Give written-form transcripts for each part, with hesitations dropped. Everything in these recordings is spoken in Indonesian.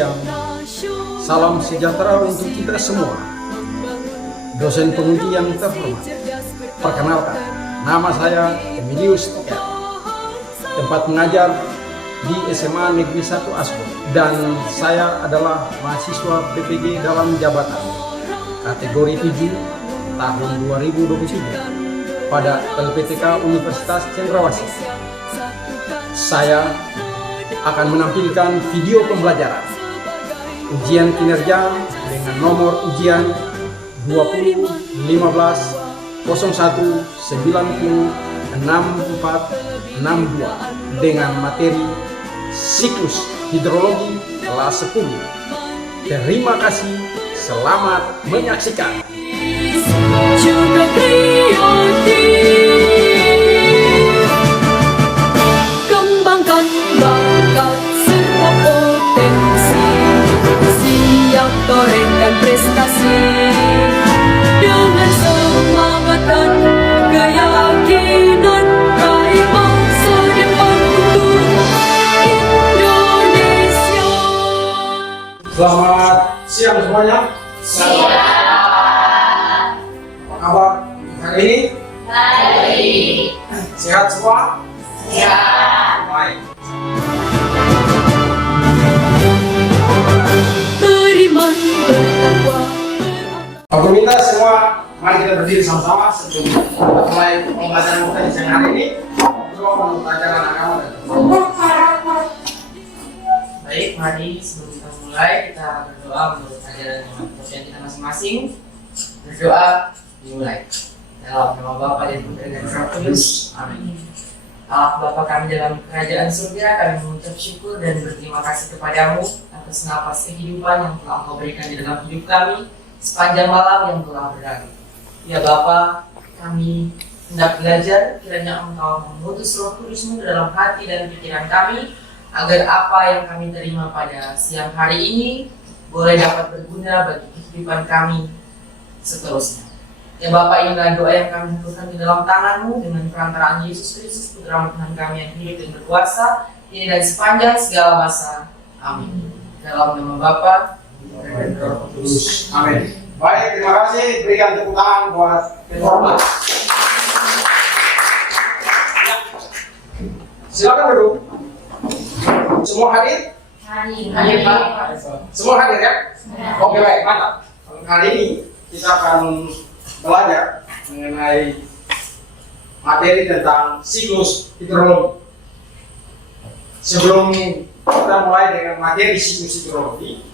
siang. Salam sejahtera untuk kita semua. Dosen penguji yang terhormat, perkenalkan, nama saya Emilius Toker, tempat mengajar di SMA Negeri 1 Asgo, dan saya adalah mahasiswa PPG dalam jabatan kategori 7 tahun 2023 pada LPTK Universitas Cendrawasih. Saya akan menampilkan video pembelajaran ujian kinerja dengan nomor ujian 201501906462 dengan materi siklus hidrologi kelas 10. Terima kasih, selamat menyaksikan. Juga kreatif, kembangkan bakat semua potensi, siap torehkan prestasi dengan semangat dan keyakinan, raih masa depan untuk Indonesia. Selamat siang semuanya. Apa kabar hari ini? Baik. Sehat semua? Siap. Baik. Beriman bertakwa. Aku minta semua, mari kita berdiri sama-sama sebelum kita mulai pembelajaran kita di siang hari ini. Berdoa pembelajaran agama dan Baik, mari sebelum kita mulai kita berdoa menurut ajaran iman Kristen kita masing-masing. Berdoa dimulai. Dalam nama Bapa dan Putra dan Roh Kudus. Amin. Allah Bapa kami dalam kerajaan surga, kami mengucap syukur dan berterima kasih kepadamu atas nafas kehidupan yang telah Engkau berikan di dalam hidup kami sepanjang malam yang telah berlalu. Ya Bapa, kami hendak belajar, kiranya Engkau mengutus Roh Kudus-Mu dalam hati dan pikiran kami, agar apa yang kami terima pada siang hari ini boleh dapat berguna bagi kehidupan kami seterusnya. Ya Bapa, inilah doa yang kami haturkan di dalam tangan-Mu dengan perantaraan Yesus Kristus, Putra Tuhan kami yang hidup dan berkuasa, ini dan sepanjang segala masa. Amin. Dalam nama Bapa dan Roh Kudus. Amin. Baik, terima kasih. Berikan tepuk tangan buat penghormat. Ya. Silakan duduk. Semua hadir? Hadir, Pak. Semua hadir ya? Oke, baik, mantap. Kali ini kita akan belajar mengenai materi tentang siklus hidrologi. Sebelum kita mulai dengan materi siklus hidrologi,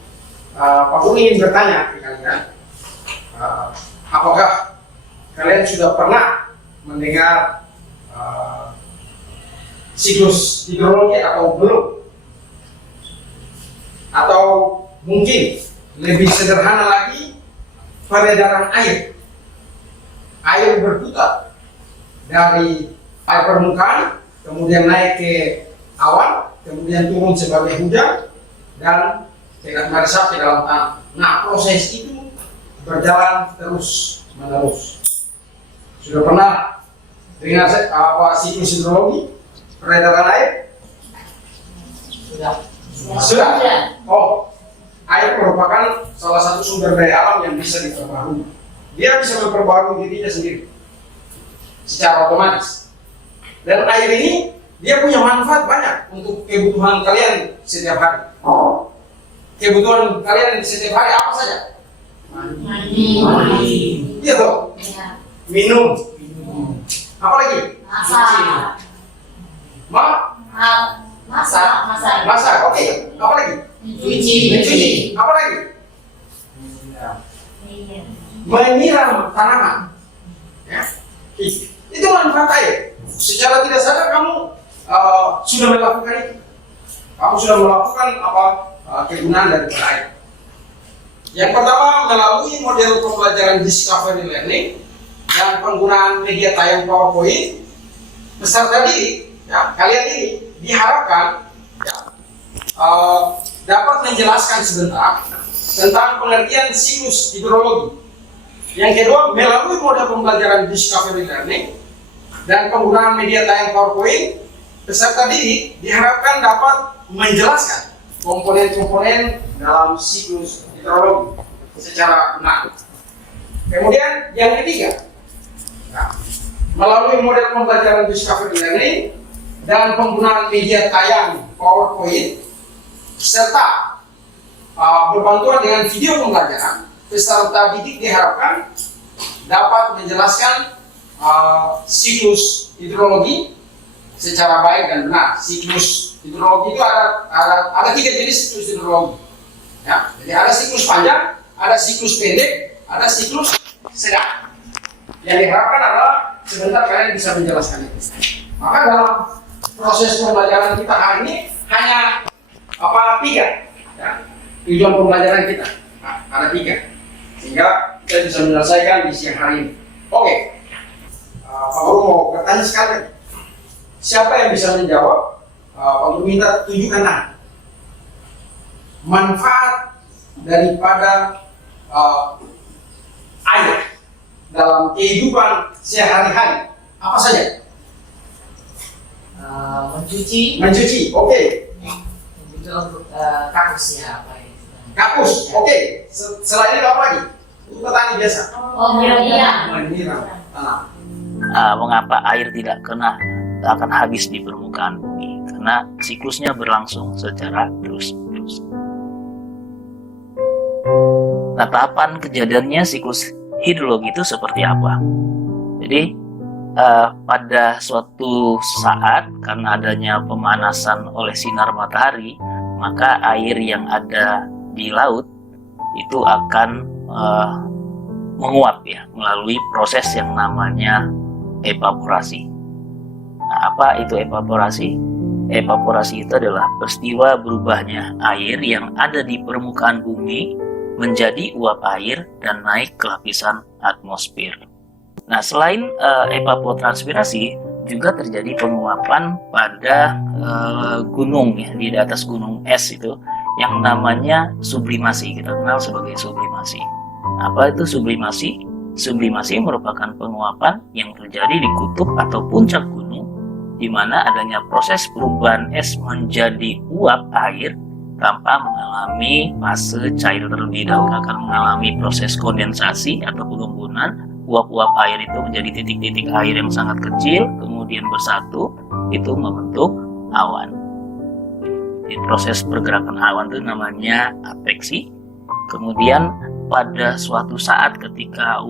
Pak Guru ingin bertanya ke kalian, apakah kalian sudah pernah mendengar siklus hidrologi atau belum? Atau mungkin lebih sederhana lagi, peredaran air. Air berputar dari air permukaan, kemudian naik ke awan, kemudian turun sebagai hujan, dan tidak meresap ke dalam tanah. Nah, proses itu berjalan terus menerus. Sudah pernah dengar apa siklus hidrologi, peredaran air? Sudah. Oh, air merupakan salah satu sumber daya alam yang bisa diperbarui. Dia bisa memperbarui dirinya sendiri secara otomatis. Dan air ini dia punya manfaat banyak untuk kebutuhan kalian setiap hari. Kebutuhan kalian setiap hari apa saja? Mandi. Iya toh? Minum. Apa lagi? Masak. Masak. Oke. Apa lagi? Cuci. Apa lagi? Menyiram tanaman. Ya. Itu manfaat air. Secara tidak sadar kamu sudah melakukan itu. Kamu sudah melakukan kegunaan dari air. Yang pertama, melalui model pembelajaran discovery learning dan penggunaan media tayang PowerPoint, peserta didik, ya, kalian ini diharapkan ya, dapat menjelaskan sebentar tentang pengertian siklus hidrologi. Yang kedua, melalui model pembelajaran discovery learning dan penggunaan media tayang PowerPoint, peserta didik diharapkan dapat menjelaskan komponen-komponen dalam siklus hidrologi secara benar. Kemudian yang ketiga, nah, melalui model pembelajaran discovery learning dan penggunaan media tayang PowerPoint serta berbantuan dengan video pembelajaran, peserta didik diharapkan dapat menjelaskan siklus hidrologi secara baik dan benar. Siklus hidrologi itu ada 3 jenis siklus hidrologi. Ya, jadi ada siklus panjang, ada siklus pendek, ada siklus sedang. Yang diharapkan adalah sebentar kalian bisa menjelaskan itu. Maka dalam proses pembelajaran kita hari ini hanya 3 ya, tujuan pembelajaran kita. Nah, ada 3 sehingga kita bisa menyelesaikan di siang hari ini. Oke, Pak Guru mau bertanya sekali. Siapa yang bisa menjawab? Pak Guru minta tunjukkan manfaat daripada air dalam kehidupan sehari-hari apa saja? Mencuci, oke. Itu untuk kakus ya, Pak. Kakus, oke. Selain itu apa lagi? Untuk petani biasa. Menyiram tanam. Mengapa air tidak akan habis di permukaan bumi? Karena siklusnya berlangsung secara terus-menerus. Nah, tahapan kejadiannya siklus hidrologi itu seperti apa? Jadi pada suatu saat karena adanya pemanasan oleh sinar matahari, maka air yang ada di laut itu akan menguap ya melalui proses yang namanya evaporasi. Nah, apa itu evaporasi? Evaporasi itu adalah peristiwa berubahnya air yang ada di permukaan bumi menjadi uap air dan naik ke lapisan atmosfer. Nah, selain evapotranspirasi, juga terjadi penguapan pada gunung ya, di atas gunung es itu yang namanya sublimasi, kita kenal sebagai sublimasi. Apa itu sublimasi? Sublimasi merupakan penguapan yang terjadi di kutub atau puncak gunung, di mana adanya proses perubahan es menjadi uap air tanpa mengalami fase cair terlebih dahulu. Akan mengalami proses kondensasi atau pengembunan. Uap-uap air itu menjadi titik-titik air yang sangat kecil, kemudian bersatu, itu membentuk awan. Di proses pergerakan awan itu namanya adveksi. Kemudian pada suatu saat ketika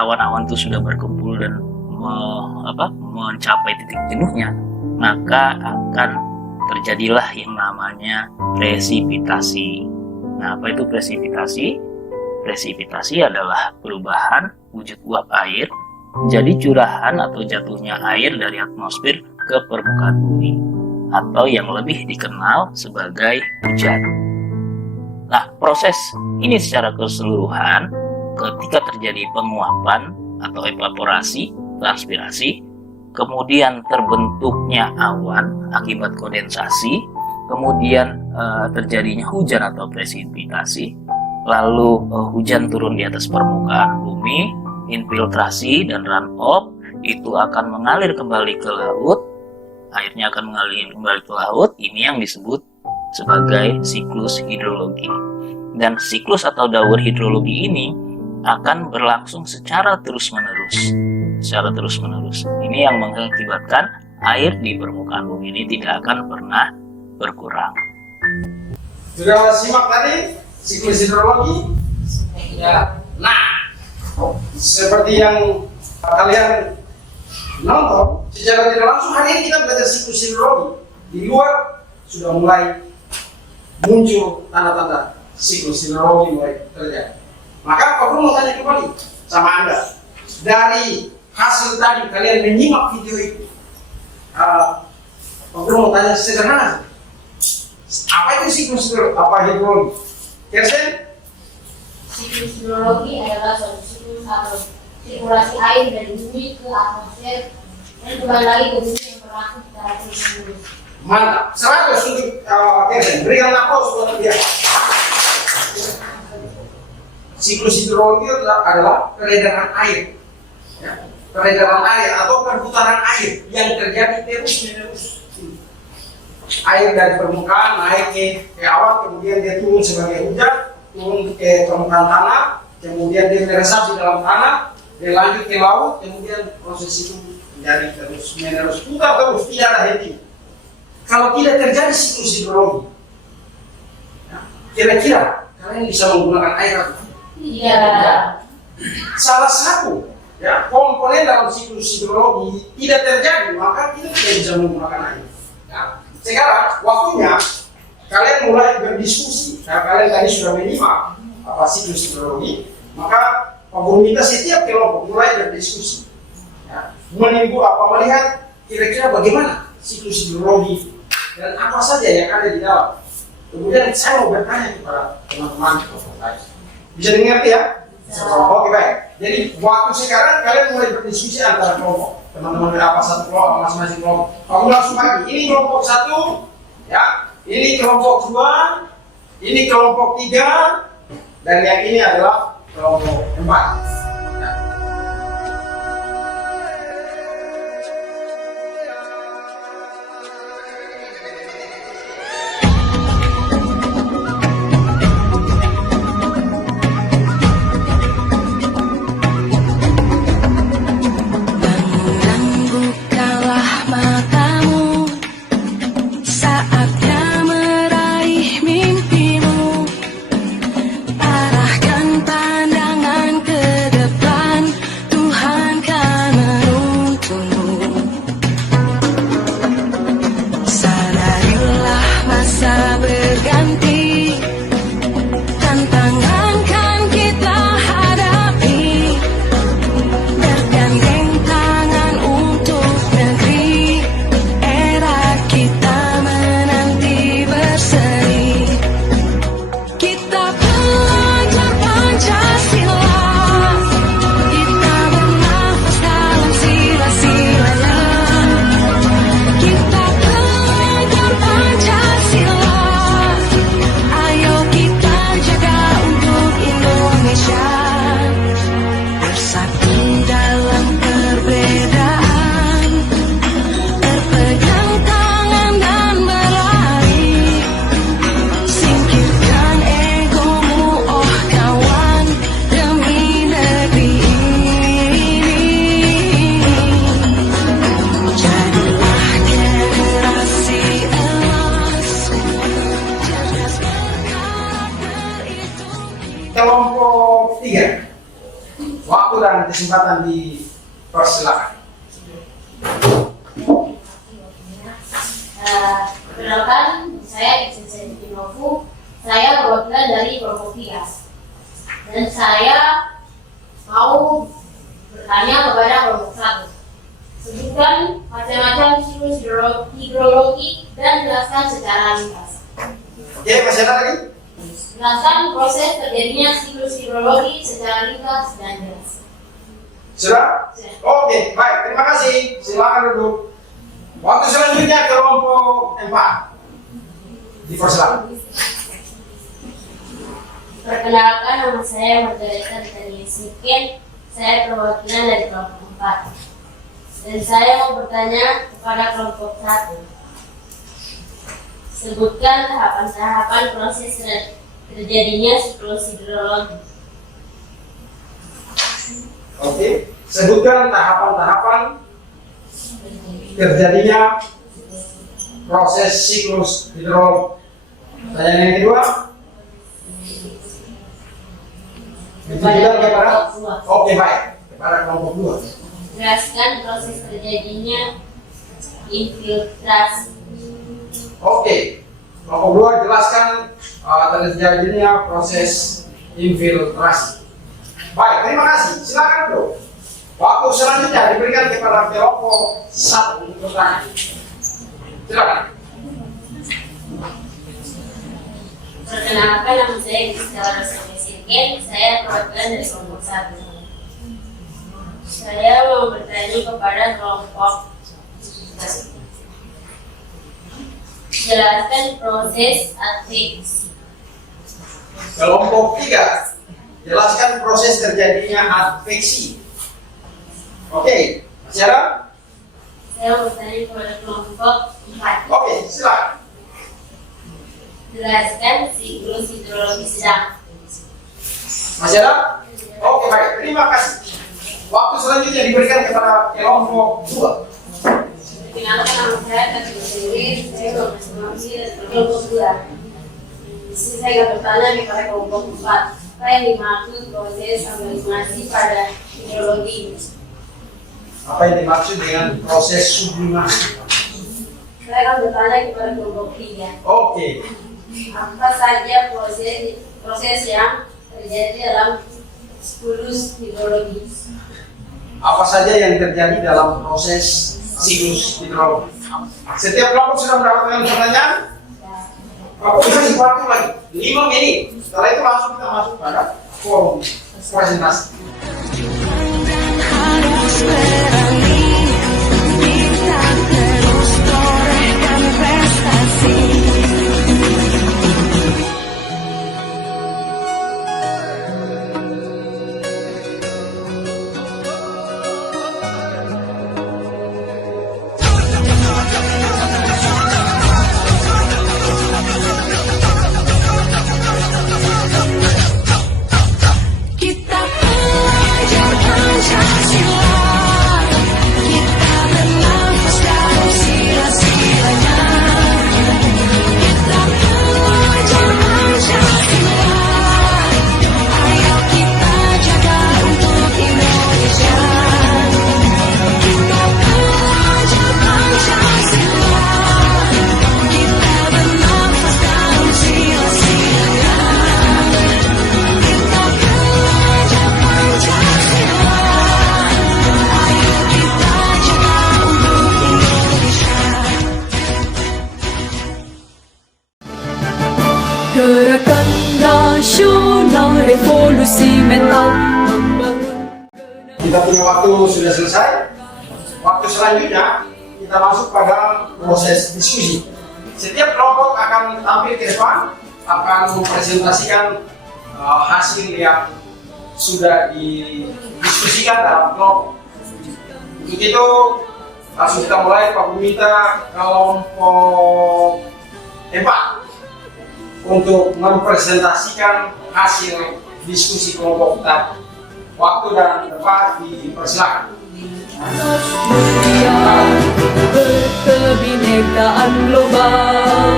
awan-awan itu sudah berkumpul dan mencapai titik jenuhnya, maka akan terjadilah yang namanya presipitasi. Nah, apa itu presipitasi? Presipitasi adalah perubahan wujud uap air menjadi curahan atau jatuhnya air dari atmosfer ke permukaan bumi, atau yang lebih dikenal sebagai hujan. Nah, proses ini secara keseluruhan ketika terjadi penguapan atau evaporasi, transpirasi, kemudian terbentuknya awan akibat kondensasi, kemudian terjadinya hujan atau presipitasi, lalu hujan turun di atas permukaan bumi, infiltrasi dan runoff itu akan mengalir kembali ke laut, airnya akan mengalir kembali ke laut. Ini yang disebut sebagai siklus hidrologi. Dan siklus atau daur hidrologi ini akan berlangsung secara terus-menerus. Ini yang mengakibatkan air di permukaan bumi ini tidak akan pernah berkurang. Sudah simak tadi siklus hidrologi? Ya. Nah, seperti yang kalian nonton, secara tidak langsung hari ini kita belajar siklus hidrologi. Di luar sudah mulai muncul tanda-tanda siklus hidrologi mulai terjadi. Maka Pak Guru mau tanya kembali sama Anda. Dari hasil tadi kalian menyimak video itu, Pak Guru mau tanya sederhana. Apa itu siklus hidrologi? Kirsten? Siklus hidrologi adalah suatu siklus atau sirkulasi air dari bumi ke atmosfer dan kembali lagi ke bumi yang berlangsung secara terus-menerus. Mantap. 100 untuk Kirsten. Berikan aplaus buat dia. Siklus hidrologi adalah peredaran air, ya. Peredaran air atau perputaran air yang terjadi terus-menerus. air dari permukaan naik ke awan, kemudian dia turun sebagai hujan, turun ke permukaan tanah, kemudian dia meresap di dalam tanah, dia lanjut ke laut, kemudian proses itu menjadi terus menerus putar terus, tidak ada henti. Kalau tidak terjadi siklus hidrologi, ya, kira-kira kalian bisa menggunakan air apa? Iya. Salah satu ya komponen dalam siklus hidrologi tidak terjadi, maka kita tidak bisa menggunakan air. Ya. Sekarang waktunya kalian mulai berdiskusi. Karena kalian tadi sudah menyimak apa siklus hidrologi, maka Pak Guru minta setiap kelompok mulai berdiskusi, ya, melihat kira-kira bagaimana siklus hidrologi dan apa saja yang ada di dalam. Kemudian saya mau bertanya kepada teman-teman kelompok lain. Bisa dimengerti ya? Oke, baik. Jadi waktu sekarang kalian mulai berdiskusi antara kelompok. Teman-teman apa satu kelompok, masing-masing kelompok. Kamu langsung bagi. Ini kelompok 1, ya. Ini kelompok 2, ini kelompok 3, dan yang ini adalah kelompok 4. Ya. Bukalah matamu, saatnya meraih mimpimu. Arahkan pandangan ke depan, Tuhan kan menuntunmu. Sadarilah masa berganti, tantangan kan kita hadapi. Bergandeng tangan untuk negeri, era kita menanti berseri. Kita belajar Pancasila, kita bernafas dalam sila-silanya. Kita belajar Pancasila, ayo kita jaga untuk Indonesia. Bersatu dalam perbedaan, berpegang tangan dan berlari. Singkirkan egomu, oh kawan, demi negeri ini. Jadilah generasi emas, cerdas berkarakter itu. Kelompok 3. Waktu dan kesempatan dipersilakan. Perkenalkan, saya Vincent Pinovu. Saya perwakilan dari kelompok 3. Dan saya mau bertanya kepada kelompok 1. Sebutkan macam-macam siklus hidrologi dan jelaskan secara ringkas. Oke, masih ada lagi? Jelaskan proses terjadinya siklus hidrologi secara ringkas dan jelas. Sudah? Oke, baik. Terima kasih. Silakan duduk. Waktu selanjutnya kelompok 4. Dipersilakan. Perkenalkan, nama saya Margareta Tania Siken. Saya perwakilan dari kelompok 4. Dan saya mau bertanya kepada kelompok 1. Sebutkan tahapan-tahapan proses terjadinya siklus hidrologi. Oke. Sebutkan tahapan-tahapan terjadinya proses siklus hidrologi. Pertanyaan yang kedua. Ditujukan kepada? Oke, baik. Kepada kelompok 2. Jelaskan proses terjadinya infiltrasi. Oke. Kelompok 2 jelaskan terjadinya proses infiltrasi. Baik, terima kasih. Silakan bro. Waktu selanjutnya diberikan kepada kelompok 1 untuk bertanya. Silakan. Perkenalkan, nama saya Gisela Siken. Saya perwakilan dari kelompok 1. Saya mau bertanya kepada kelompok 1. Jelaskan proses adveksi. Kelompok 3 jelaskan proses terjadinya adveksi. Oke, masih ada? Saya mau bertanya kepada kelompok 4. Oke, silakan. jelaskan siklus hidrologi sedang. Masih ada? Oke, baik. Terima kasih. Waktu selanjutnya diberikan kepada kelompok 2. Perkenalkan nama saya Kak Sendiri, saya berprestasi dan kelompok 2. Di sini saya akan bertanya kepada kelompok 4. Apa yang dimaksud proses sublimasi pada hidrologi? Apa yang dimaksud dengan proses sublimasi? Saya akan bertanya kepada kelompok 3. Oke. Apa saja proses yang terjadi dalam siklus hidrologi? Apa saja yang terjadi dalam proses siklus hidrologi? Setiap kelompok sudah mendapatkan pertanyaan? Aku kasih waktu lagi 5 menit. Setelah itu langsung kita masuk pada forum presentasi. Harus berani, kita terus torehkan prestasi. Kita belajar Pancasila, kita bernafas dalam sila-silanya. Kita belajar Pancasila, ayo kita jaga untuk Indonesia. Kita belajar Pancasila, kita bernafas dalam sila-silanya. Kita belajar Pancasila, ayo kita jaga untuk Indonesia. Gerakan Nasional Revolusi Mental membangun. Kita punya waktu sudah selesai. Waktu selanjutnya kita masuk pada proses diskusi. Setiap kelompok akan tampil ke depan, akan mempresentasikan hasil yang sudah didiskusikan dalam kelompok. Untuk itu langsung kita mulai. Pak Bumita kelompok 4 untuk mempresentasikan hasil diskusi kelompok kita. Waktu dan tempat dipersilakan. Mulia berkebinekaan global,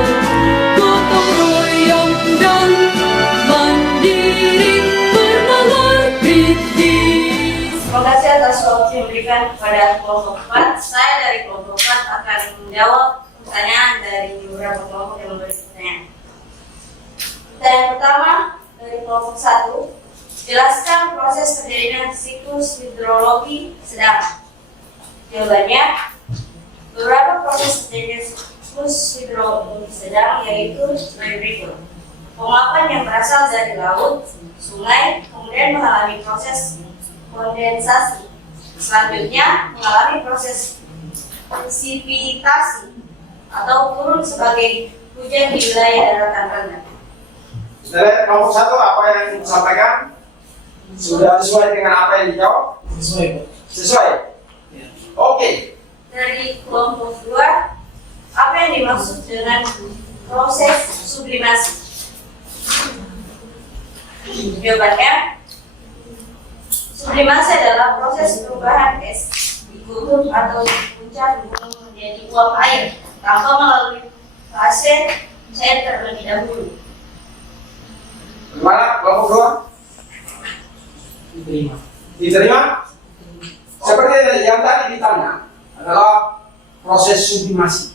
gotong royong dan mandiri bernalar kritis. Terima kasih atas waktu yang diberikan kepada kelompok 4. Saya dari kelompok 4 akan menjawab pertanyaan dari beberapa kelompok yang memberi pertanyaan. Pertanyaan pertama dari kelompok 1. Jelaskan proses terjadinya siklus hidrologi sedang. Jawabannya, beberapa proses terjadinya siklus hidrologi sedang yaitu sebagai berikut. Penguapan yang berasal dari laut, sungai, kemudian mengalami proses kondensasi. Selanjutnya mengalami proses presipitasi atau turun sebagai hujan di wilayah daratan rendah. Dari kelompok 1 apa yang disampaikan sudah sesuai dengan apa yang dijawab? Sesuai, Pak. Sesuai. Ya. Oke. Dari kelompok 2, apa yang dimaksud dengan proses sublimasi? Jawabannya, sublimasi adalah proses perubahan es di kutub atau di puncak gunung menjadi uap air tanpa melalui fase cair terlebih dahulu. Gimana kelompok 2? Diterima. Diterima? Seperti yang tadi ditanya adalah proses sublimasi.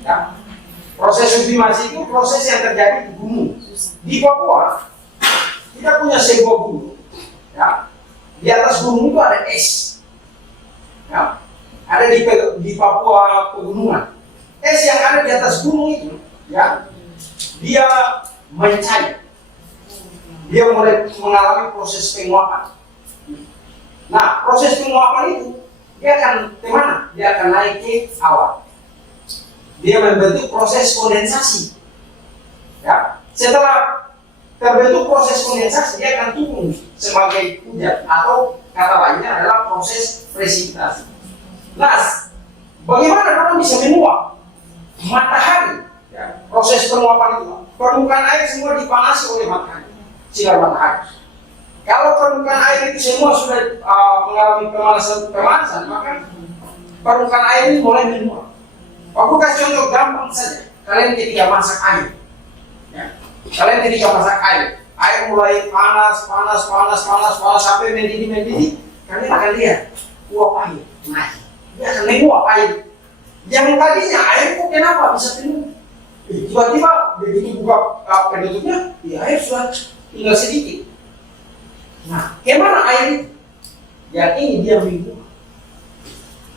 Ya. Proses sublimasi itu proses yang terjadi di gunung. Di Papua kita punya sebuah gunung. Ya. Di atas gunung itu ada es. Ya. Ada di Papua pegunungan. Es yang ada di atas gunung itu, ya, dia mencair. Dia mulai mengalami proses penguapan. Nah, proses penguapan itu dia akan kemana? Dia akan naik ke awan. Dia membentuk proses kondensasi. Ya, setelah terbentuk proses kondensasi, dia akan turun sebagai hujan atau kata lainnya adalah proses presipitasi. Nah, bagaimana orang bisa menguap? Matahari, ya, Ya, proses penguapan itu, permukaan air semua dipanasi oleh matahari, sinar matahari. Kalau permukaan air itu semua sudah mengalami pemanasan, maka permukaan air ini mulai menguap. Aku kasih contoh gampang saja. Kalian ketika masak air, ya, kalian ketika masak air mulai panas sampai mendidih, kalian akan lihat uap air naik. Dia akan menguap air. Yang tadinya air kok kenapa bisa penuh? Tiba-tiba begitu buka penutupnya, ya air sudah tinggal sedikit. Nah, kemana air itu? Yang ini dia menguap.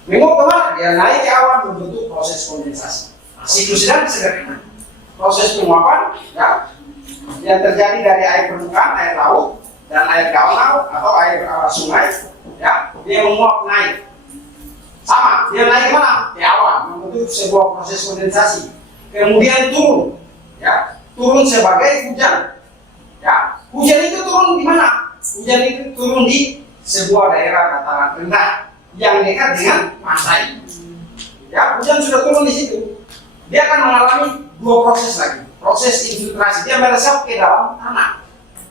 Menguap kemana? Dia naik ke awan membentuk proses kondensasi. Nah, siklus sedang sederhana. Proses penguapan, ya, yang terjadi dari air permukaan, air laut, dan air danau atau air sungai, ya, dia menguap naik. Sama, dia naik kemana? Ke awan, membentuk sebuah proses kondensasi. Kemudian turun, ya, turun sebagai hujan. Ya, hujan itu turun di mana? Hujan itu turun di sebuah daerah dataran rendah yang dekat dengan pantai. Ya, hujan sudah turun di situ. Dia akan mengalami dua proses lagi. Proses infiltrasi, dia meresap ke dalam tanah.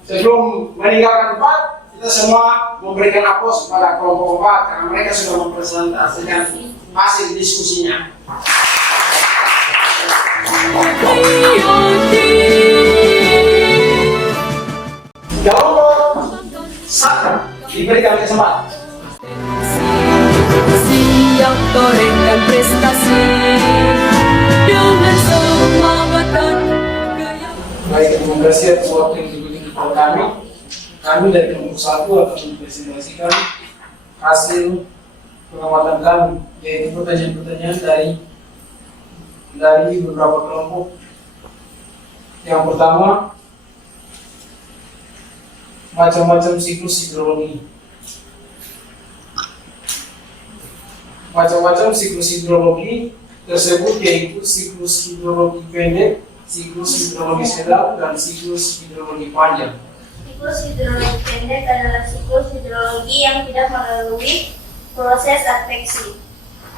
Sebelum meninggalkan tempat, kita semua memberikan aplaus kepada kelompok 4 karena mereka sudah mempresentasikan hasil diskusinya. Kelompok 1 diberikan kesempatan. Siap torehkan prestasi dengan semangat dan gaya. Baik, terima kasih atas waktu yang diberikan kepada kami. Kami dari kelompok 1 akan mempresentasikan hasil pengamatan kami, yaitu pertanyaan-pertanyaan dari beberapa kelompok. Yang pertama, macam-macam siklus hidrologi. Macam-macam siklus hidrologi tersebut yaitu siklus hidrologi pendek, siklus hidrologi sedang, dan siklus hidrologi panjang. Siklus hidrologi pendek adalah siklus hidrologi yang tidak melalui proses adveksi.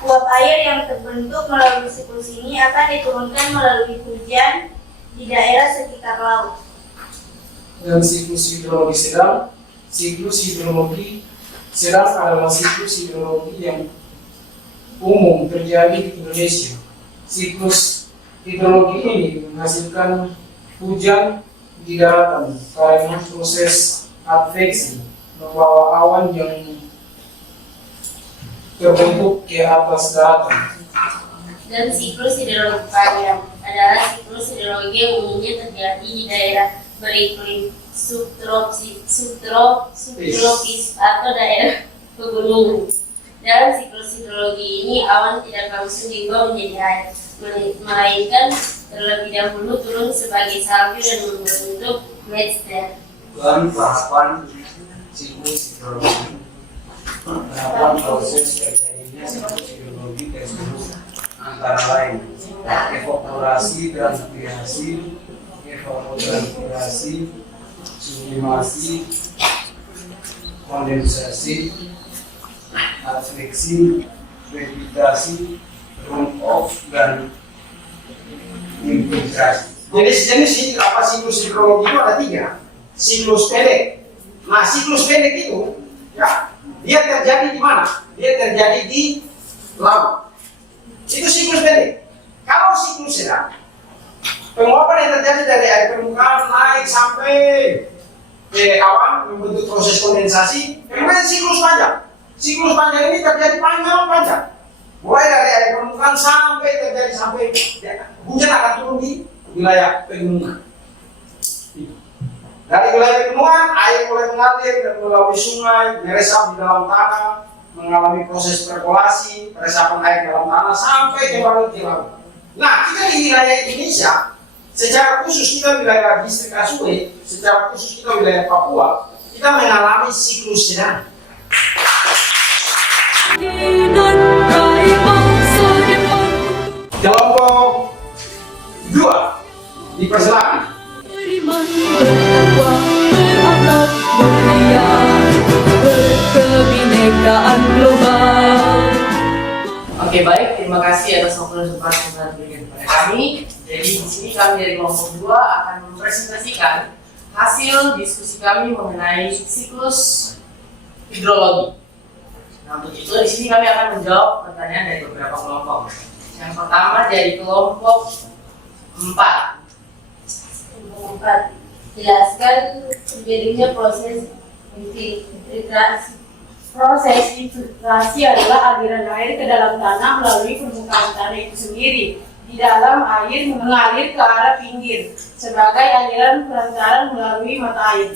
Uap air yang terbentuk melalui siklus ini akan diturunkan melalui hujan di daerah sekitar laut. Dan siklus hidrologi sedang, siklus hidrologi sedang adalah siklus hidrologi yang umum terjadi di Indonesia. Siklus hidrologi ini menghasilkan hujan di daratan karena proses adveksi membawa awan yang terbentuk ke atas daratan. Dan siklus hidrologi panjang adalah siklus hidrologi yang umumnya terjadi di daerah beriklim subtropis atau daerah pegunungan. Dalam siklus hidrologi ini awan tidak langsung diubah menjadi air, melainkan terlebih dahulu turun sebagai salju dan membentuk meteor. Dan tahapan siklus hidrologi. Tahapan proses terjadinya siklus hidrologi tersebut antara lain evaporasi, transpirasi, sublimasi, kondensasi, adveksi, precipitasi, runoff, dan infiltrasi. Jenis-jenis siklus hidrologi itu ada 3. Siklus pendek. Nah, siklus pendek itu, ya, dia terjadi di mana? Dia terjadi di laut. Itu siklus pendek. Kalau siklus sedang, penguapan yang terjadi dari air permukaan naik sampai ke awan membentuk proses kondensasi. Kemudian siklus panjang. Siklus panjang ini terjadi panjang. Mulai dari air permukaan sampai ya, hujan akan turun di wilayah pegunungan. Dari wilayah pegunungan, air mulai mengalir dan melalui sungai, meresap di dalam tanah, mengalami proses perkolasi, peresapan air dalam tanah sampai kembali ke laut. Nah, kita di wilayah Indonesia, secara khusus kita wilayah distrik Kasue, secara khusus kita wilayah Papua, kita mengalami siklus sedang. Kelompok 2 dipersilakan. Beriman, bertakwa, berakhlak mulia, berkebinekaan global. Oke, baik, terima kasih atas waktu dan kesempatan yang diberikan kepada kami. Jadi di sini kami dari kelompok 2 akan mempresentasikan hasil diskusi kami mengenai siklus hidrologi. Nah, untuk itu di sini kami akan menjawab pertanyaan dari beberapa kelompok. Yang pertama dari kelompok 4. Kelompok 4. Jelaskan terjadinya proses infiltrasi. Proses infiltrasi adalah aliran air ke dalam tanah melalui permukaan tanah itu sendiri. Di dalam air mengalir ke arah pinggir sebagai aliran perantaran melalui mata air.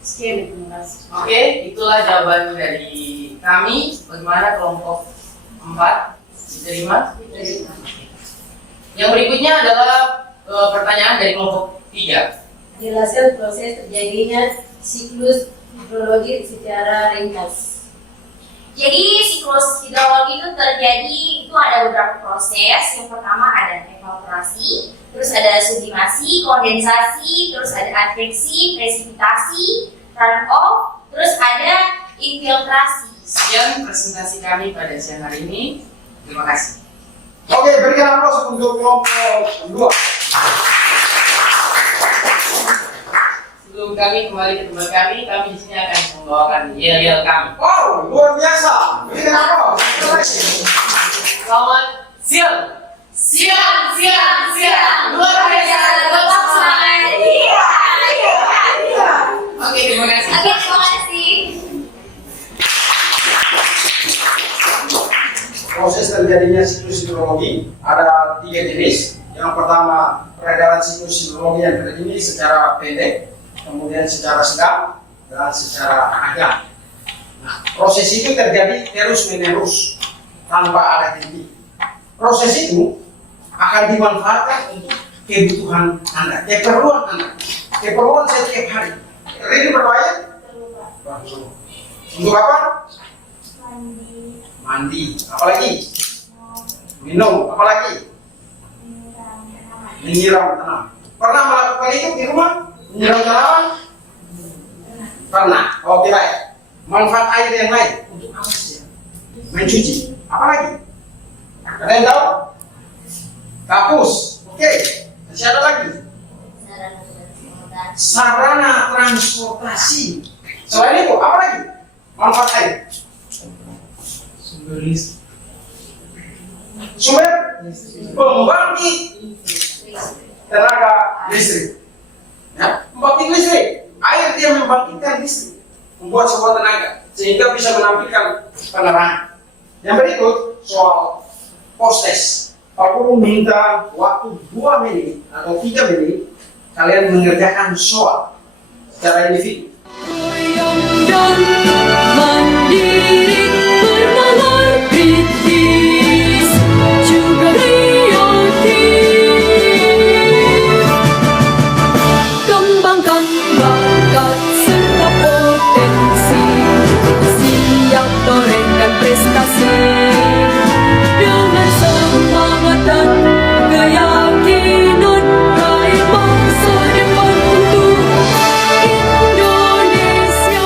Sekian, terima kasih. Oke, itulah jawaban dari kami. Bagaimana kelompok 4? Diterima? Yang berikutnya adalah pertanyaan dari kelompok 3. Jelaskan proses terjadinya siklus hidrologi secara ringkas. Jadi siklus hidrologi itu terjadi, itu ada beberapa proses. Yang pertama ada evaporasi, terus ada sublimasi, kondensasi, terus ada adveksi, presipitasi, runoff, terus ada infiltrasi. Sekian presentasi kami pada siang hari ini. Terima kasih. Oke, berikan aplaus untuk kelompok 2. Sebelum kami kembali ke tempat kami di sini akan membawakan yel-yel kami. Wow, luar biasa. Berikan aplaus. Selamat siang. Siang. Luar biasa. Tetap semangat. Iya. Oke, terima kasih. Oke, terima kasih. Proses terjadinya siklus hidrologi ada 3 jenis. Yang pertama, peredaran siklus hidrologi yang terjadi secara pendek, kemudian secara sedang, dan secara panjang. Nah, proses itu terjadi terus-menerus tanpa ada henti. Proses itu akan dimanfaatkan untuk kebutuhan Anda, keperluan Anda, keperluan setiap hari. Ini berbahaya? Untuk apa? Mandi. Apalagi? Minum. Apalagi? Menyiram tanaman. Pernah melakukan itu di rumah? Menyiram tanaman? Pernah. Oke, baik. Manfaat air yang lain untuk apa saja? Mencuci. Apalagi? Ada yang tahu? Kapus. Oke. Masih ada lagi? Sarana transportasi. Selain itu, apa lagi? Manfaat air. Sumber listrik. Sumber pembangkit tenaga listrik. Ya, pembangkit listrik. Air dia membangkitkan listrik, membuat sebuah tenaga sehingga bisa menampilkan penerangan. Yang berikut soal post-test. Pak Guru minta waktu 2 menit atau 3 menit kalian mengerjakan soal secara individu. Goyang dan mandiri bernalar kritis juga kreatif. Kembangkan bakat serta potensi, siap torehkan prestasi dengan semangat dan keyakinan raih masa depan untuk Indonesia.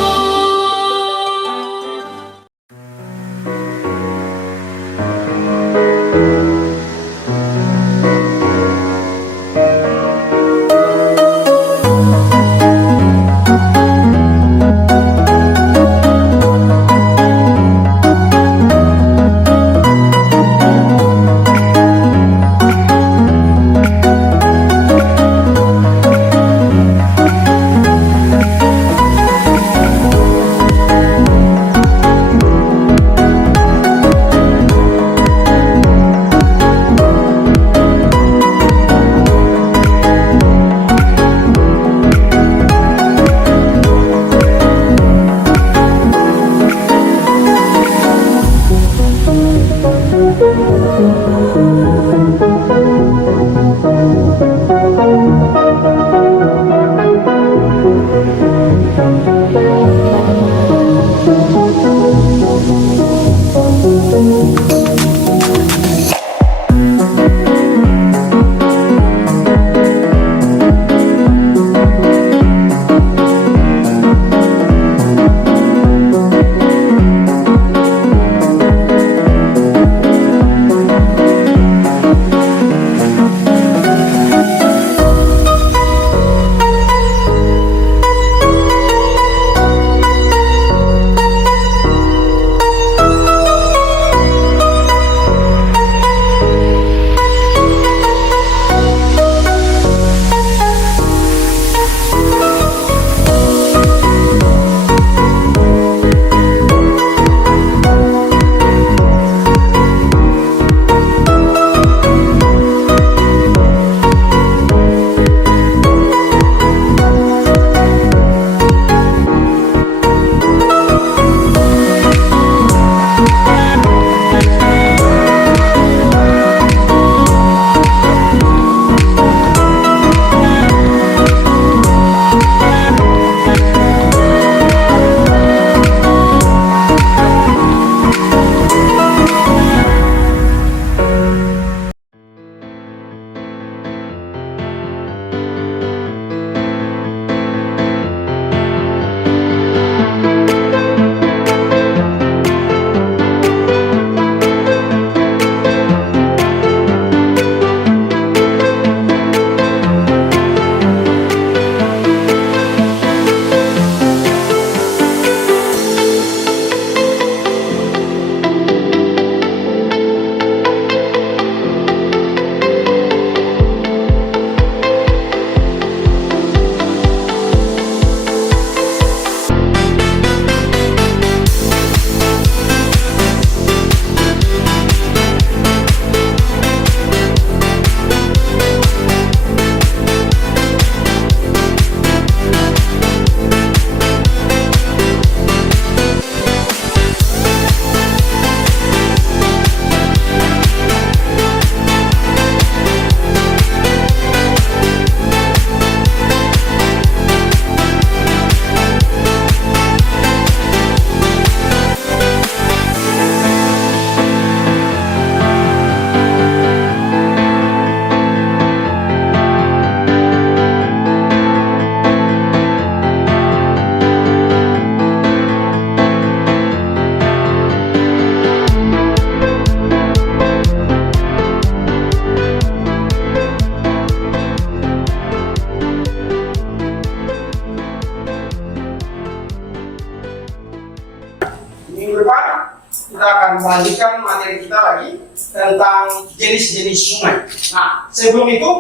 depan kita akan melanjutkan materi kita lagi tentang jenis-jenis sungai. Nah, sebelum itu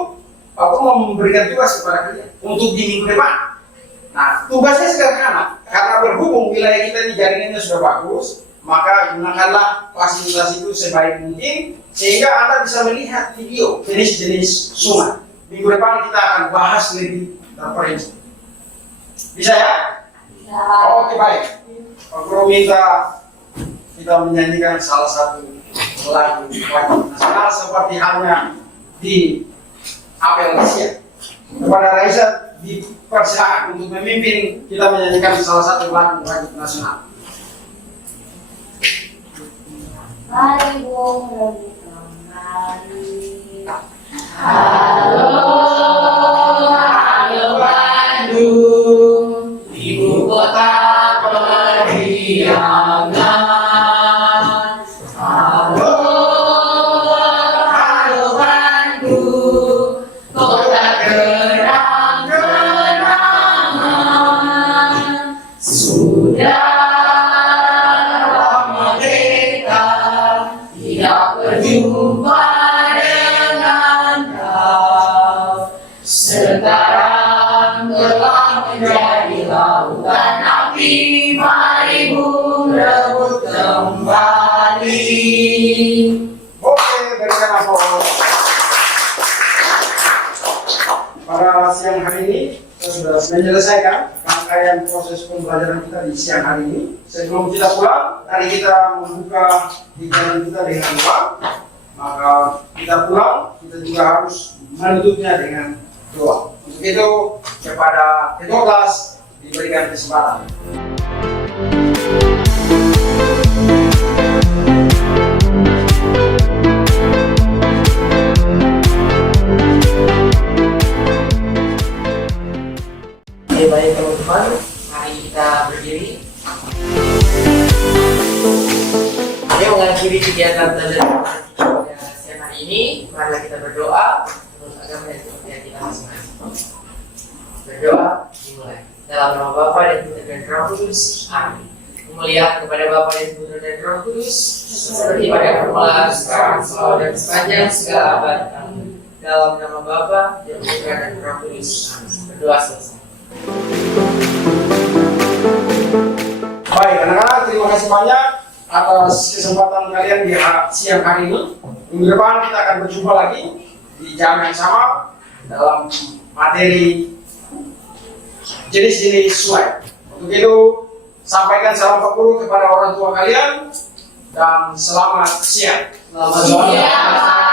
aku mau memberikan tugas kepada kalian untuk di minggu depan. Nah, tugasnya sederhana, karena berhubung wilayah kita ini jaringannya sudah bagus, maka gunakanlah fasilitas itu sebaik mungkin sehingga Anda bisa melihat video jenis-jenis sungai. Minggu depan kita akan bahas lebih terperinci. Bisa ya? Ya. Oke, baik. Pak Guru minta kita menyanyikan salah satu lagu wajib nasional seperti halnya di apel siang. Kepada Raisa dipersilakan untuk memimpin kita menyanyikan salah satu lagu wajib nasional. Mari Bung Remi kembali. Halo Bandung, ibu kota periangan. Halo Bandung, kota kenang-kenangan. Sudah lama kita tidak berjumpa dengan kau. Sekarang telah menjadi lautan api, mari Bung rebut kembali. Oke, berikan aplaus. Pada siang hari ini kita sudah menyelesaikan rangkaian proses pembelajaran kita di siang hari ini. Sebelum kita pulang, tadi kita membuka pikiran kita dengan doa. Maka kita pulang, kita juga harus menutupnya dengan doa. Untuk itu, kepada ketua kelas diberikan kesempatan. Oke, baik teman-teman, mari kita berdiri. Ayo mengakhiri kegiatan belajar pada siang hari ini. Marilah kita berdoa menurut agama dan kepercayaan kita masing-masing. Berdoa dimulai. Dalam nama Bapa dan Putra dan Roh Kudus. Amin. Memuliakan kepada Bapa dan Putra dan Roh Kudus, seperti pada permulaan, sekarang, selalu dan sepanjang segala abad. Amin. Dalam nama Bapa dan Putra dan Roh Kudus. Amin. Berdoa selesai. Baik, anak-anak, terima kasih banyak atas kesempatan kalian di siang hari ini. Minggu depan kita akan berjumpa lagi di jam yang sama dalam materi jenis-jenis sungai. Untuk itu, sampaikan salam Pak Guru kepada orang tua kalian dan selamat siang. Selamat siang.